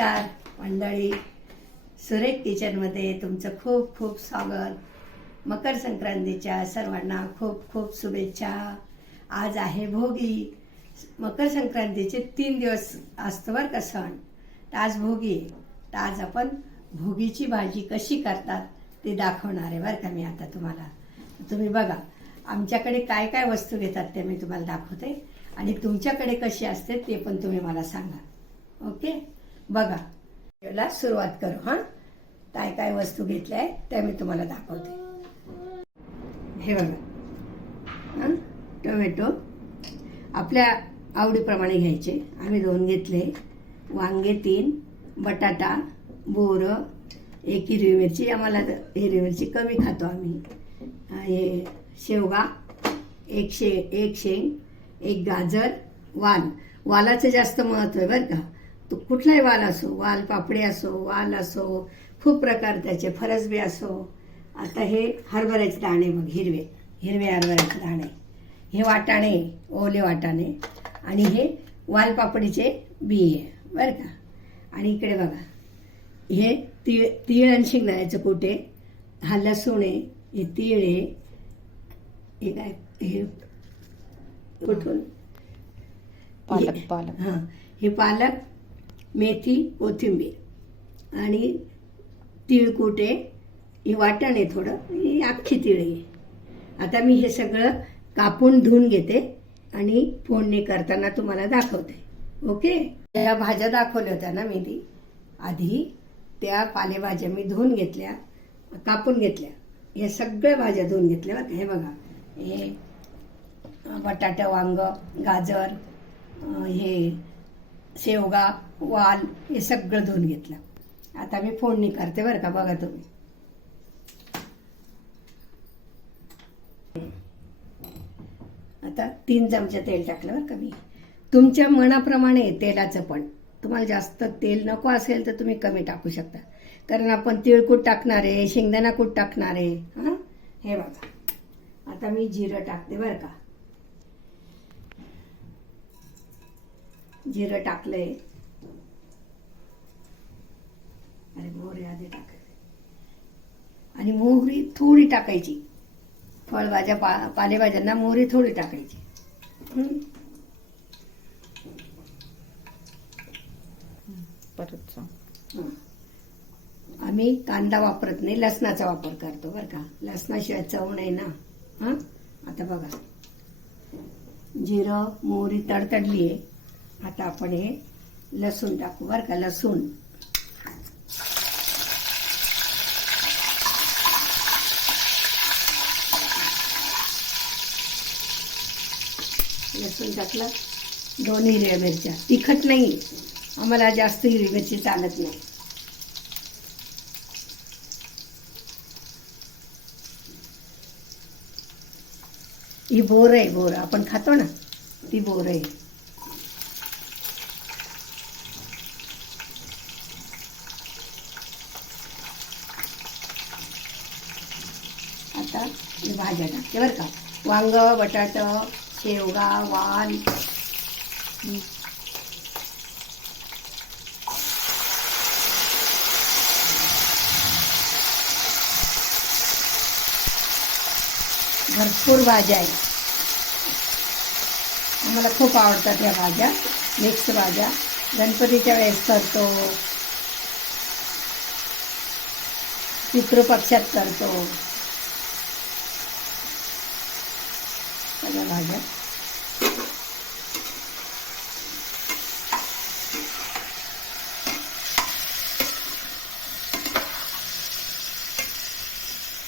नमस्कार मंडळी. सुरेख किचनमध्ये तुमचं खूप खूप स्वागत. मकर संक्रांतीच्या सर्वांना खूप खूप शुभेच्छा. आज आहे भोगी. मकर संक्रांतीचे तीन दिवस असतो बरं का सण. तर आज भोगी तर आज आपण भोगीची भाजी कशी करतात ते दाखवणार आहे बरं का मी आता तुम्हाला. तुम्ही बघा आमच्याकडे काय काय वस्तू घेतात ते मी तुम्हाला दाखवते. आणि तुमच्याकडे कशी असते ते पण तुम्ही मला सांगा. ओके? बघा. याला सुरुवात करू हां? काय काय वस्तू घेतल्या आहे त्या मी तुम्हाला दाखवते. हे बघा. हां? टोमॅटो. आपल्या आवडीप्रमाणे घ्यायचे. आम्ही दोन घेतले. वांगे तीन बटाटा बोरं एक हिरवी मिरची. आम्हाला हिरवी मिरची कमी खातो आम्ही. हे शेवगा एक शे एक शेंग एक गाजर वाल. वालाचं जास्त महत्त्व आहे बरं का. तो कुठलाही वाल असो वाल पापडी असो वाल असो खूप प्रकार त्याचे फरसबी असो. आता हे हरभऱ्याचे दाणे बघ हिरवे हिरवे हरभऱ्याचे दाणे. हे वाटाणे ओले वाटाणे. आणि हे वालपापडीचे बी आहे बरं का? आणि इकडे बघा. हे तीळ तीळ आणि शेंगदाण्याचं कुटे हा लसूण आहे हे तीळ आहे. हे काय? हे कुठून? पालक पालक. हां हे पालक मेथी कोथिंबीर. आणि तिळकुटे हे वाटण आहे थोडं. ही अख्खी तिळ आहे. आता मी हे सगळं कापून धुवून घेते आणि फोडणी करताना तुम्हाला दाखवते. ओके? त्या भाज्या दाखवल्या होत्या ना मी ती आधी त्या पालेभाज्या मी धुवून घेतल्या कापून घेतल्या. हे सगळ्या भाज्या धुवून घेतल्या होत्या हे बघा. हे बटाटा वांग गाजर हे शेवगा वाल हे सगळं धुवून घेतलं. आता मी फोडणी करते बरं का बघा तुम्ही. आता तीन चमचे तेल टाकलं बरं का मी. तुमच्या मनाप्रमाणे तेलाचं पण. तुम्हाला जास्त तेल नको असेल तर तुम्ही कमी टाकू शकता. कारण आपण तिळकूट टाकणार आहे शेंगदाणा कूट टाकणार आहे हां? हे बघा. आता मी जिरं टाकते बरं का. जिरं टाकलंय. अरे मोहरी आधी टाकायचे. आणि मोहरी थोडी टाकायची. फळभाज्या पा पालेभाज्यांना मोहरी थोडी टाकायची? परत सांग. आम्ही कांदा वापरत नाही लसणाचा वापर करतो बरं का. लसणाशिवाय चव नाही ना. हां? आता बघा. जिरं मोहरी तडतडली आहे आता आपण हे लसूण टाकू बरं का? लसूण. लसूण टाकलं. दोन हिरव्या मिरच्या. तिखट नाही. आम्हाला जास्त हिरवी मिरची चालत नाही. ही बोर आहे बोर. आपण खातो ना? ती बोर आहे आता मी हे बरं का. वांग बटाट शेवगा वाल. भरपूर भाज्या आहेत. मला खूप आवडतात या भाज्या. मिक्स भाज्या. गणपतीच्या वेळेस करतो. पितृपक्षात करतो. या भाज्या.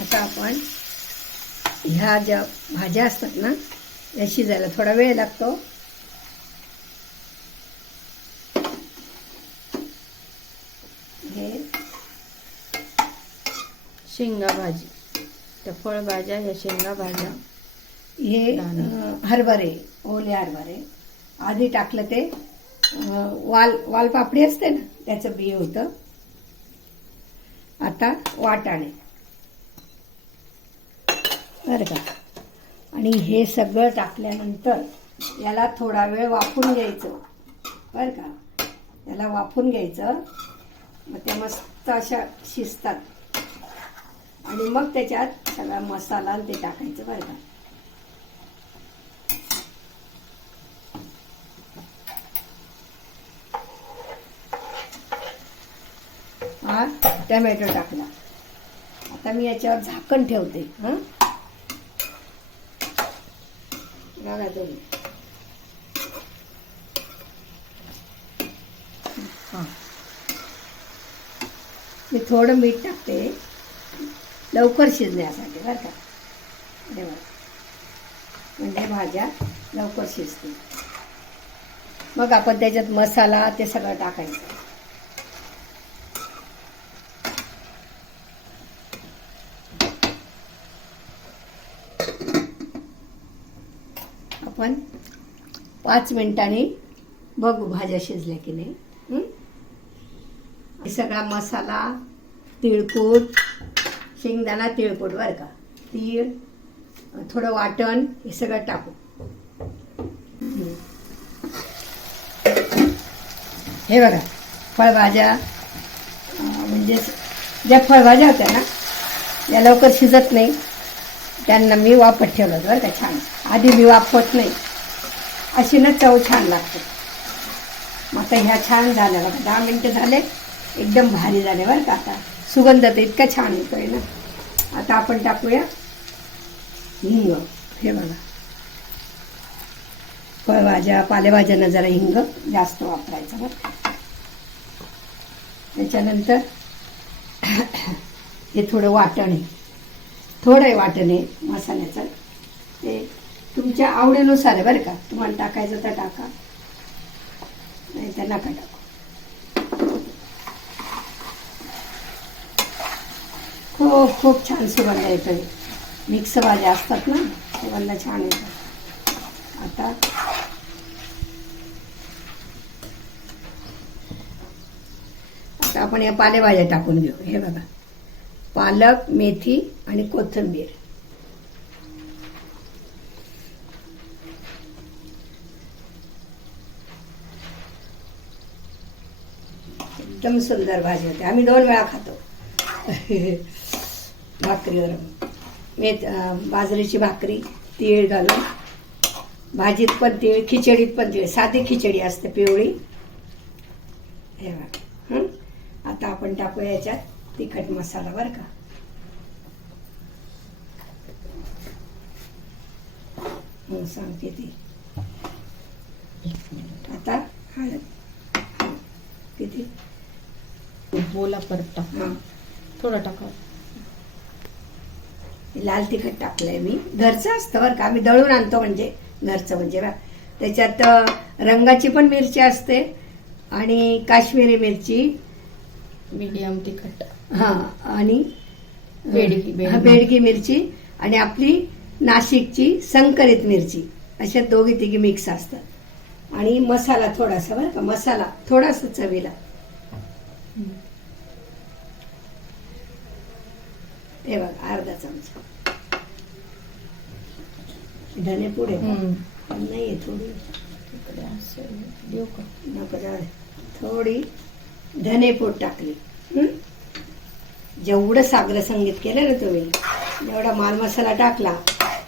आता आपण ह्या ज्या भाज्या असतात ना या शिजायला थोडा वेळ लागतो. हे शेंगा भाजी. त्या फळभाज्या ह्या शेंगा भाज्या. हे हरभरे ओले हरभरे. आधी टाकलं ते वाल वालपापडी असते ना त्याचं बी होतं. आता वाटाणे बरं का? आणि हे सगळं टाकल्यानंतर याला थोडा वेळ वाफून घ्यायचं. बरं का? याला वाफून घ्यायचं. मग त्या मस्त अशा शिजतात. आणि मग त्याच्यात सगळा मसाला ते टाकायचं. बरं का हा टमॅटो टाकला आता मी याच्यावर झाकण ठेवते हां? बघा तुम्ही. हां. मी थोडं मीठ टाकते. लवकर शिजण्यासाठी बरं का? म्हणजे भाज्या लवकर शिजतील. मग आपण त्याच्यात मसाला ते सगळं टाकायचं आपण पाच मिनिटांनी बघू भाज्या शिजल्या की नाही. हे? सगळा मसाला तिळकूट शेंगदाणा तिळकूट बरं का. तीळ थोडं वाटण हे सगळं टाकू. हे बघा फळभाज्या म्हणजे ज्या फळभाज्या होत्या ना या लवकर शिजत नाही. त्यांना मी वापत ठेवलं बरं का छान. आधी मी वापरत नाही. अशी ना चव छान लागते. मग आता ह्या छान झाल्या बघा. दहा मिनटं झाले. एकदम भारी झाले बरं का आता. सुगंध तर इतका छान येतोय ना. आता आपण टाकूया. हिंग. हे बघा. फळभाज्या पालेभाज्यांना जरा हिंग जास्त वापरायचं बरं त्याच्यानंतर हे थोडं वाटण आहे. थोडं आहे वाटण आहे मसाल्याचं. ते तुमच्या आवडीनुसार आहे बरं का? तुम्हाला टाकायचं तर टाका. नाही तर नका टाकू. खूप खूप छान सुगंध येतोय मिक्स भाज्या असतात ना सुगंध छान येतो. आता आता आपण या पालेभाज्या टाकून घेऊ. हे बघा. पालक मेथी आणि कोथिंबीर. एकदम सुंदर भाजी होते. आम्ही दोन वेळा खातो. भाकरीवर. मेथ बाजरीची भाकरी तीळ घालून. भाजीत पण तीळ खिचडीत पण तीळ. साधी खिचडी असते पिवळी. हे बघा. आता आपण टाकूया याच्यात तिखट मसाला बरं का? सांग सांगते ती. आता हळद. किती? बोला परत टाक. हां. थोडं टाका. लाल तिखट टाकलंय मी. घरचं असतं बरं का. आम्ही दळून आणतो म्हणजे घरचं म्हणजे बा. त्याच्यात रंगाची पण मिरची असते आणि काश्मीरी मिरची. मीडियम तिखट. हा आणि बेडगी- बेडगी. हा, बेडगी. मिरची आणि आपली नाशिकची संकरित मिरची. अशा दोघी तिघी मिक्स असतात. आणि मसाला थोडासा बरं का. मसाला थोडासा चवीला. हे बघा अर्धा चमचा. धने पुढे नाहीये थोडी. इकडे असं देऊ का? नको जाऊ दे. थोडी धनेपूड टाकली? जेवढं सागर संगीत केलं ना तुम्ही जेवढा माल मसाला टाकला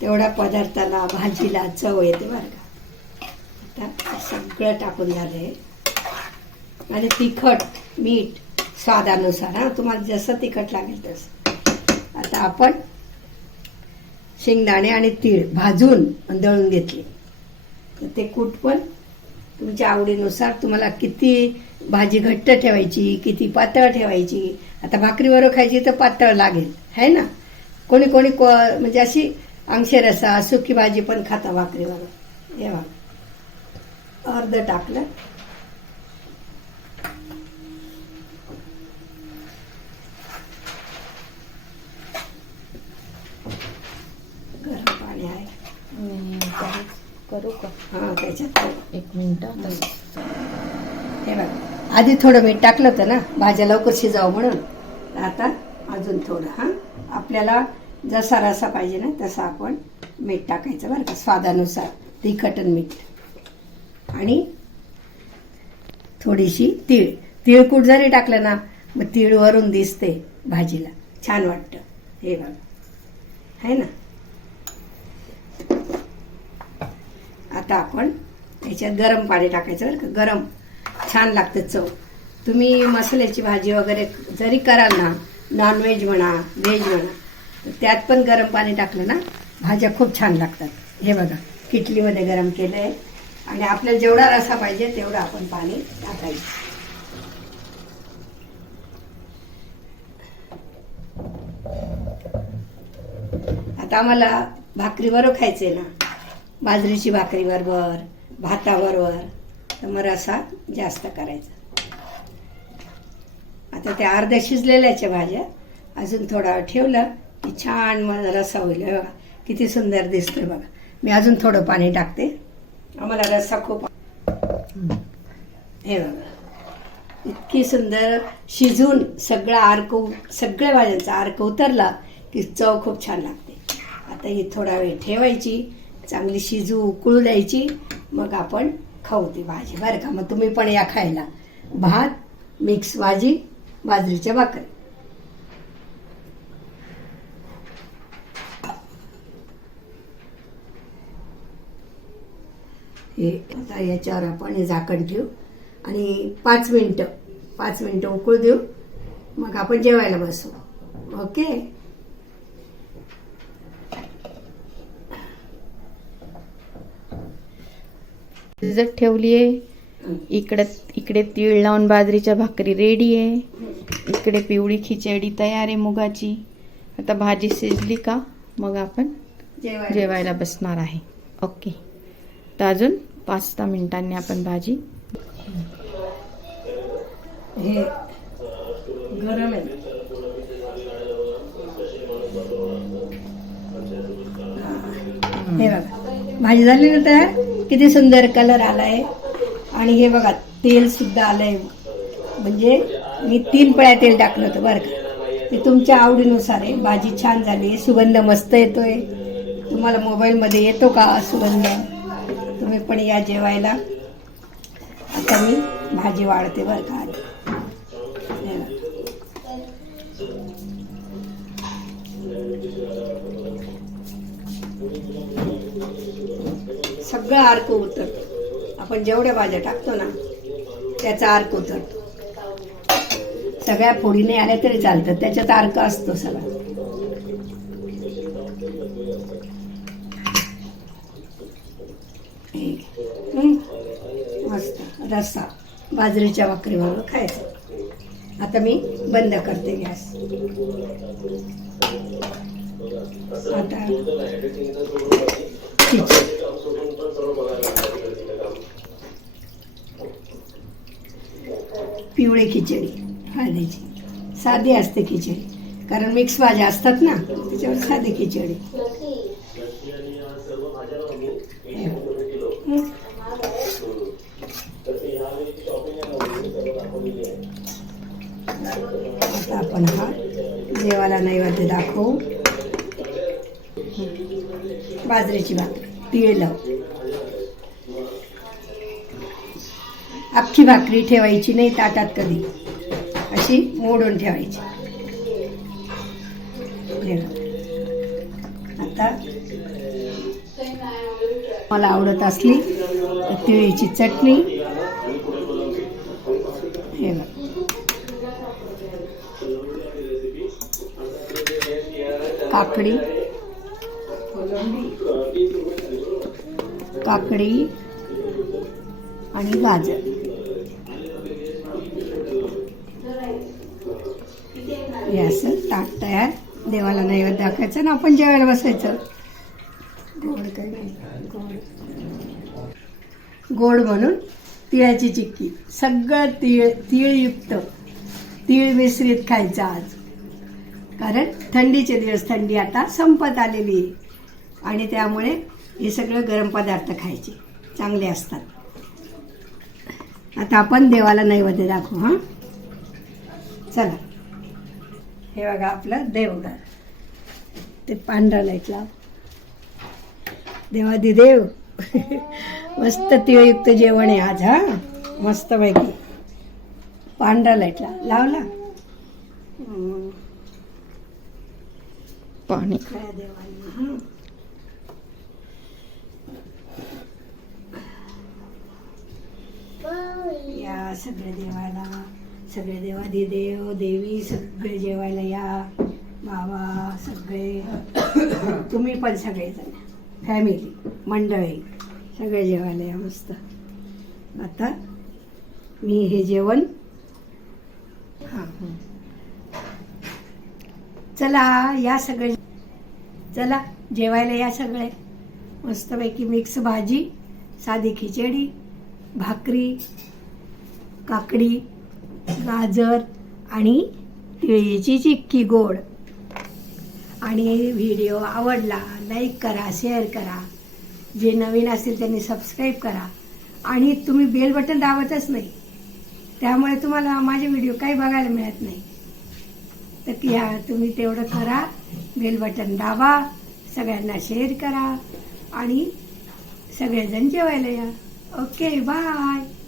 तेवढा पदार्थाला भाजीला चव येते बरं का. आता सगळं टाकून झालंय. आणि तिखट मीठ स्वादानुसार हा. तुम्हाला जसं तिखट लागेल तसं. आपण शेंगदाणे आणि तीळ भाजून दळून घेतले. तर ते कूट पण तुमच्या आवडीनुसार तुम्हाला किती भाजी घट्ट ठेवायची किती पातळ ठेवायची आता भाकरीवर खायची तर पातळ लागेल है ना? कोणी कोणी को म्हणजे अशी अंशे रसा सुकी भाजी पण खाता भाकरीवर हे अर्ध टाकलं गरम पाणी आहे आणि काहीच करू का? हां त्याच्यात एक मिनिट हे बघा आधी थोडं मीठ टाकलं होतं ना भाज्या लवकर शिजावं म्हणून. आता अजून थोडं हां? आपल्याला जसा रसा पाहिजे ना तसा आपण मीठ टाकायचं बरं का स्वादानुसार तिखट आणि मीठ. आणि थोडीशी तीळ. तिळकूट जरी टाकलं ना मग तीळ वरून दिसते भाजीला. छान वाटतं. हे बघा. आहे ना? आता आपण त्याच्यात गरम पाणी टाकायचं बरं का? गरम. छान लागतं चव. तुम्ही मसाल्याची भाजी वगैरे जरी कराल ना नॉनव्हेज म्हणा व्हेज म्हणा तर त्यात पण गरम पाणी टाकलं ना भाज्या खूप छान लागतात. हे बघा किटलीमध्ये गरम केलं आहे आणि आपल्याला जेवढा रसा पाहिजे तेवढा आपण पाणी टाकायचं. आता आम्हाला भाकरीबरोबर खायचे ना. बाजरीची भाकरीबरोबर भाताबरोबर तर मग रसा जास्त करायचा. आता त्या अर्ध्या शिजलेल्याच्या भाज्या अजून थोडा वेळ ठेवलं की छान मग रसा होईल. बघा किती सुंदर दिसतोय बघा. मी अजून थोडं पाणी टाकते. आम्हाला रस्सा खूप हे बघा. इतकी सुंदर शिजून सगळा अर्क सगळ्या भाज्यांचा अर्क उतरला की चव खूप छान लागते. आता ही थोडा वेळ ठेवायची. चांगली शिजू उकळू द्यायची मग आपण खाऊ ती भाजी. बरं का? मग तुम्ही पण या खायला. भात मिक्स भाजी बाजरीच्या भाकरी. हे आता याच्यावर आपण हे झाकण ठेवू. आणि पाच मिनटं पाच मिनटं उकळू देऊ. मग आपण जेवायला बसू. ओके? शिजत ठेवली आहे. इकडे इकडे तीळ लावून बाजरीच्या भाकरी रेडी आहे. इकडे पिवळी खिचडी तयार आहे मुगाची. आता भाजी शिजली का? मग आपण जेवायला. बसणार आहे. ओके तर अजून पाच सहा मिनिटांनी आपण भाजी. हे गरम आहे. हे बघा. भाजी झाली ना तयार? किती सुंदर कलर आलाय. आणि हे बघा तेल सुद्धा आलंय. म्हणजे मी तीन पळ्या तेल टाकलं होतं बरं का. ते तुमच्या आवडीनुसार आहे. भाजी छान झाली आहे. सुगंध मस्त येतोय. तुम्हाला मोबाईलमध्ये येतो का सुगंध? तुम्ही पण या जेवायला. आता मी भाजी वाढते बरं का. सगळं अर्क उतरतो. आपण जेवढ्या भाज्या टाकतो ना त्याचा अर्क उतरतो. सगळ्या फोडीने आल्या तरी चालतं. त्याच्यात अर्क असतो सगळा. मस्त. रस्सा. बाजरीच्या भाकरीबरोबर खायचं. आता मी बंद करते गॅस. आता खिचडी पिवळी खिचडी हळदीची साधी असते खिचडी. कारण मिक्स भाज्या असतात ना त्याच्यावर साधी खिचडी. आता आपण हा देवाला नैवेद्य दाखवू. बाजरीची भाकरी. तिळ लाव अख्खी भाकरी ठेवायची नाही ताटात कधी. अशी मोडून ठेवायची. आता मला आवडत असली तर तिळीची चटणी. हे काकडी. काकडी आणि गाजर. हे असं ताट तयार देवाला नैवेद्य दाखायचं ना आपण जेवायला बसायचं. गोड काय गोड गोड म्हणून तिळाची चिक्की. सगळं तीळ तीळयुक्त तीळ मिश्रित खायचं आज. कारण थंडीचे दिवस थंडी आता संपत आलेली आहे. आणि त्यामुळे हे सगळं गरम पदार्थ खायचे. चांगले असतात. आता आपण देवाला नैवेद्य दाखवू हां? चला. हे बघा आपलं देवघर. ते पांढरा लाइट लाव. देवादी देव मस्त तिळयुक्त जेवण आहे आज हा? मस्त पैकी पांढरा लाईटला लावला? हं. पाणी देवाला या सगळ्या देवाला सगळे देवादी देव देवी सगळे जेवायला या. बाबा सगळे. तुम्ही पण सगळे जण फॅमिली मंडळी सगळे जेवायला या मस्त. आता मी हे जेवण. हां. चला या सगळे. चला जेवायला या सगळे. मस्तपैकी मिक्स भाजी साधी खिचडी भाकरी काकडी गाजर आणि तिळीची चिक्की गोड. आणि व्हिडिओ आवडला लाईक करा शेअर करा. जे नवीन असतील त्यांनी सबस्क्राईब करा. आणि तुम्ही बेल बटन दाबतच नाही. त्यामुळे तुम्हाला माझे व्हिडिओ काही बघायला मिळत नाही. तर की हा तुम्ही तेवढं करा. बेल बटन दाबा. सगळ्यांना शेअर करा. आणि सगळेजण जेवायला या. Okay bye.